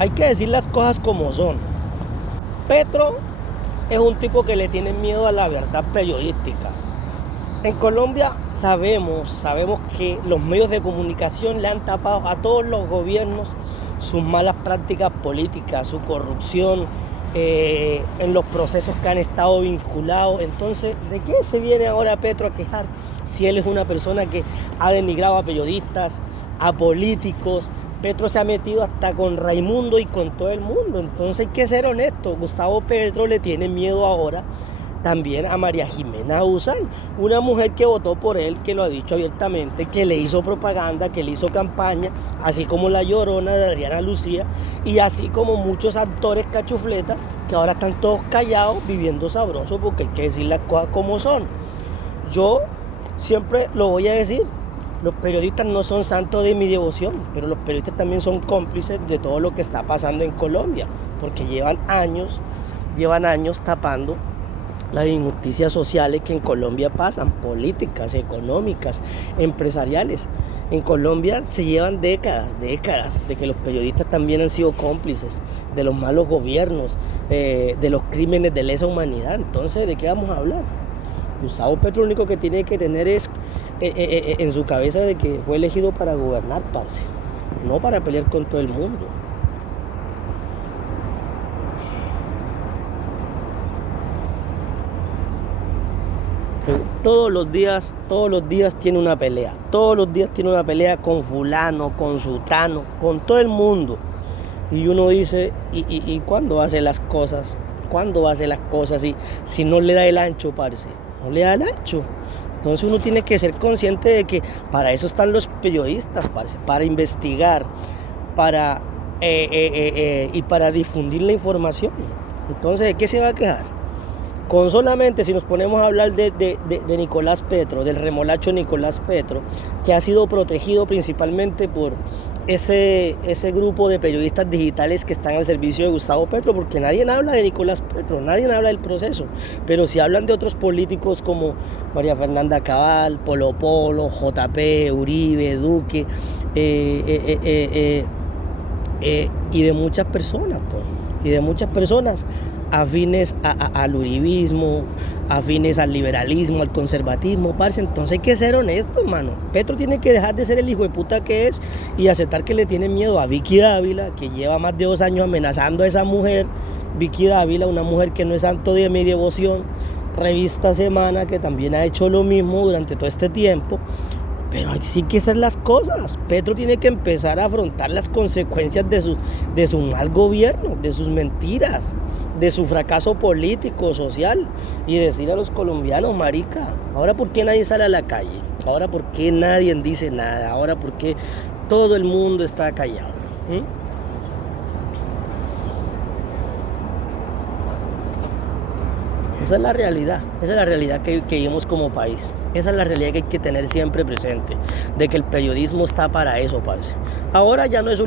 hay que decir las cosas como son. Petro es un tipo que le tiene miedo a la verdad periodística. En Colombia sabemos que los medios de comunicación le han tapado a todos los gobiernos sus malas prácticas políticas, su corrupción, en los procesos que han estado vinculados. Entonces, ¿de qué se viene ahora Petro a quejar si él es una persona que ha denigrado a periodistas, a políticos? Petro se ha metido hasta con Raimundo y con todo el mundo. Entonces hay que ser honesto. Gustavo Petro le tiene miedo ahora también a María Jimena Duzán, una mujer que votó por él, que lo ha dicho abiertamente, que le hizo propaganda, que le hizo campaña, así como la Llorona de Adriana Lucía, y así como muchos actores cachufletas que ahora están todos callados, viviendo sabroso, porque hay que decir las cosas como son. Yo siempre lo voy a decir, los periodistas no son santos de mi devoción, pero los periodistas también son cómplices de todo lo que está pasando en Colombia, porque llevan años tapando las injusticias sociales que en Colombia pasan, políticas, económicas, empresariales. En Colombia se llevan décadas de que los periodistas también han sido cómplices de los malos gobiernos, de los crímenes de lesa humanidad. Entonces, ¿de qué vamos a hablar? Gustavo Petro lo único que tiene que tener es en su cabeza de que fue elegido para gobernar, parce, no para pelear con todo el mundo. Todos los días tiene una pelea. Todos los días tiene una pelea con fulano, con sutano, con todo el mundo. Y uno dice, ¿y cuándo va a hacer las cosas? ¿Cuándo va a hacer las cosas si no le da el ancho, parce? No le da el ancho. Entonces uno tiene que ser consciente de que para eso están los periodistas, parce, para investigar, y para difundir la información. Entonces, ¿de qué se va a quejar? Con solamente, si nos ponemos a hablar de Nicolás Petro, del remolacho Nicolás Petro, que ha sido protegido principalmente por ese grupo de periodistas digitales que están al servicio de Gustavo Petro, porque nadie habla de Nicolás Petro, nadie habla del proceso, pero si hablan de otros políticos como María Fernanda Cabal, Polo Polo, JP, Uribe, Duque, y de muchas personas, afines al uribismo, afines al liberalismo, al conservatismo, parce. Entonces hay que ser honestos, mano. Petro tiene que dejar de ser el hijo de puta que es y aceptar que le tiene miedo a Vicky Dávila, que lleva más de 2 años amenazando a esa mujer. Vicky Dávila, una mujer que no es santo de mi devoción. Revista Semana, que también ha hecho lo mismo durante todo este tiempo. Pero así que hacer las cosas. Petro tiene que empezar a afrontar las consecuencias de su mal gobierno, de sus mentiras, de su fracaso político, social, y decir a los colombianos, marica, ahora por qué nadie sale a la calle, ahora por qué nadie dice nada, ahora por qué todo el mundo está callado. Esa es la realidad que vivimos como país. Esa es la realidad que hay que tener siempre presente, de que el periodismo está para eso, parce. Ahora ya no es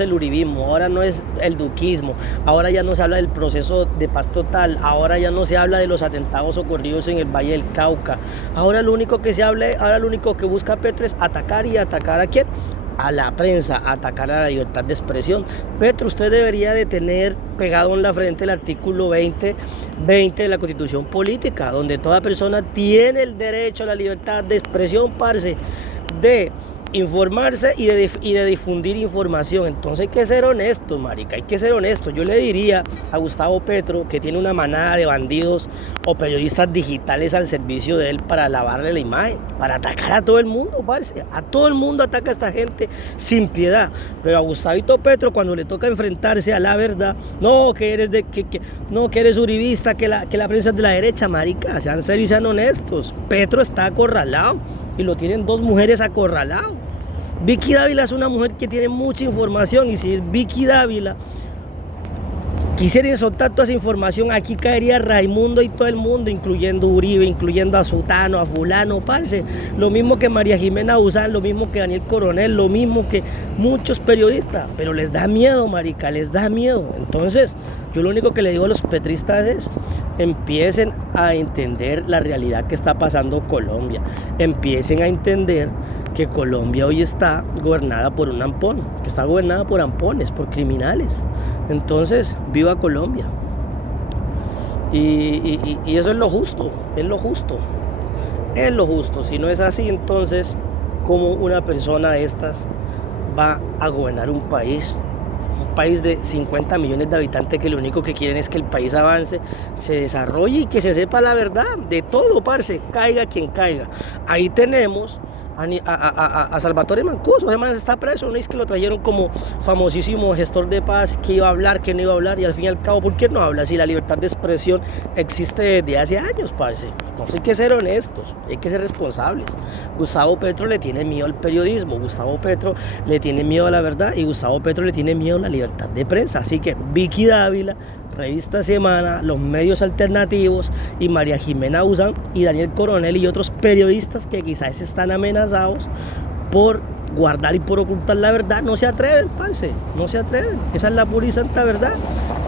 el uribismo, ahora no es el duquismo, ahora ya no se habla del proceso de paz total, ahora ya no se habla de los atentados ocurridos en el Valle del Cauca. Ahora lo único que busca Petro es atacar, ¿y atacar a quién? A la prensa, atacar a la libertad de expresión. Petro, usted debería de tener pegado en la frente el artículo 20 de la Constitución Política, donde toda persona tiene el derecho a la libertad de expresión, parce, de informarse y de difundir información. Entonces hay que ser honestos, marica, hay que ser honestos. Yo le diría a Gustavo Petro que tiene una manada de bandidos o periodistas digitales al servicio de él para lavarle la imagen, para atacar a todo el mundo, parce. A todo el mundo ataca a esta gente sin piedad. Pero a Gustavito Petro, cuando le toca enfrentarse a la verdad, no, que eres uribista, que la prensa es de la derecha, marica, sean serios y sean honestos. Petro está acorralado y lo tienen 2 mujeres acorralado. Vicky Dávila es una mujer que tiene mucha información, y si Vicky Dávila quisiera soltar toda esa información, aquí caería Raimundo y todo el mundo, incluyendo Uribe, incluyendo a Sutano, a fulano, parce. Lo mismo que María Jimena Duzán, lo mismo que Daniel Coronel, lo mismo que muchos periodistas, pero les da miedo, marica, les da miedo. Entonces, Yo lo único que le digo a los petristas es, empiecen a entender la realidad que está pasando Colombia. Empiecen a entender que Colombia hoy está gobernada por un ampón, que está gobernada por ampones, por criminales. Entonces, viva Colombia. Y eso es lo justo, es lo justo. Es lo justo. Si no es así, entonces, ¿cómo una persona de estas va a gobernar un país? Un país de 50 millones de habitantes que lo único que quieren es que el país avance, se desarrolle y que se sepa la verdad de todo, parce, caiga quien caiga. Ahí tenemos a Salvatore Mancuso, además está preso, no es que lo trajeron como famosísimo gestor de paz, que iba a hablar, que no iba a hablar, y al fin y al cabo, ¿por qué no habla? Si la libertad de expresión existe desde hace años, parce. Entonces hay que ser honestos, hay que ser responsables. Gustavo Petro le tiene miedo al periodismo, Gustavo Petro le tiene miedo a la verdad y Gustavo Petro le tiene miedo a la libertad de prensa. Así que Vicky Dávila, Revista Semana, los medios alternativos y María Jimena Uzán y Daniel Coronel y otros periodistas que quizás están amenazados por guardar y por ocultar la verdad, no se atreven, parce, no se atreven. Esa es la pura y santa verdad.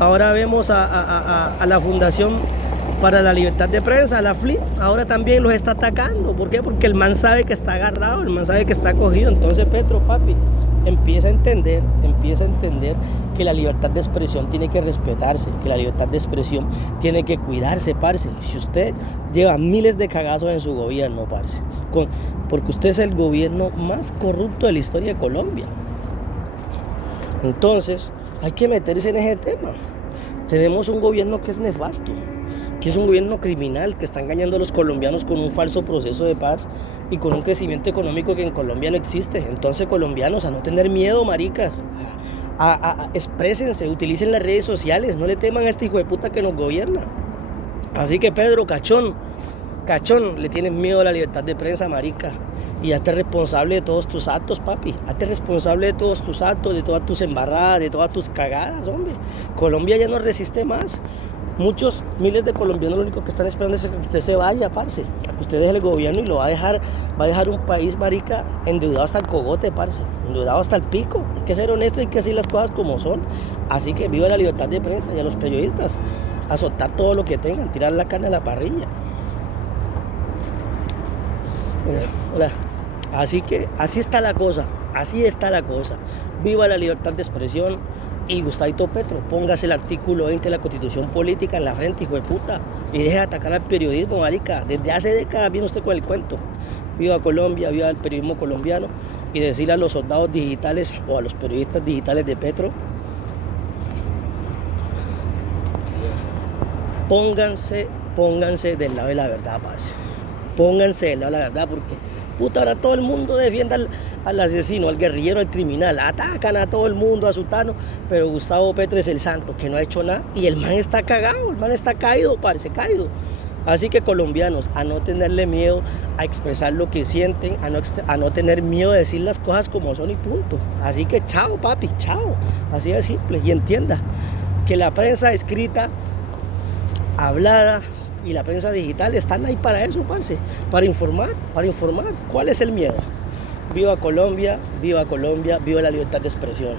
Ahora vemos a la Fundación para la Libertad de Prensa, la FLI, ahora también los está atacando. ¿Por qué? Porque el man sabe que está agarrado, el man sabe que está cogido. Entonces, Petro, papi, empieza a entender que la libertad de expresión tiene que respetarse, que la libertad de expresión tiene que cuidarse, parce. Si usted lleva miles de cagazos en su gobierno, parce, porque usted es el gobierno más corrupto de la historia de Colombia. Entonces, hay que meterse en ese tema. Tenemos un gobierno que es nefasto, que es un gobierno criminal, que está engañando a los colombianos con un falso proceso de paz y con un crecimiento económico que en Colombia no existe. Entonces, colombianos, a no tener miedo, maricas, exprésense, utilicen las redes sociales, no le teman a este hijo de puta que nos gobierna. Así que, Pedro, cachón, le tienes miedo a la libertad de prensa, marica, y hazte responsable de todos tus actos, papi. Hazte responsable de todos tus actos, de todas tus embarradas, de todas tus cagadas, hombre. Colombia ya no resiste más. Muchos, miles de colombianos lo único que están esperando es que usted se vaya, parce, a que usted deje el gobierno y lo va a dejar un país, marica, endeudado hasta el cogote, parce, endeudado hasta el pico. Hay que ser honesto, hay que decir las cosas como son. Así que viva la libertad de prensa y a los periodistas a soltar todo lo que tengan, tirar la carne a la parrilla. Hola. Así que así está la cosa. Viva la libertad de expresión. Y Gustavito Petro, póngase el artículo 20 de la Constitución Política en la frente, hijo de puta, y deje de atacar al periodismo, marica. Desde hace décadas viene usted con el cuento. Viva Colombia, viva el periodismo colombiano, y decirle a los soldados digitales o a los periodistas digitales de Petro, pónganse del lado de la verdad, parce. Pónganse del lado de la verdad, porque puta, ahora todo el mundo defiende al asesino, al guerrillero, al criminal. Atacan a todo el mundo, a Sutano, pero Gustavo Petro es el santo, que no ha hecho nada. Y el man está cagado, el man está caído, parce, caído. Así que, colombianos, a no tenerle miedo a expresar lo que sienten, a no tener miedo de decir las cosas como son y punto. Así que chao, papi, chao. Así de simple. Y entienda que la prensa escrita, hablada y la prensa digital están ahí para eso, parce, para informar. ¿Cuál es el miedo? Viva Colombia, viva la libertad de expresión.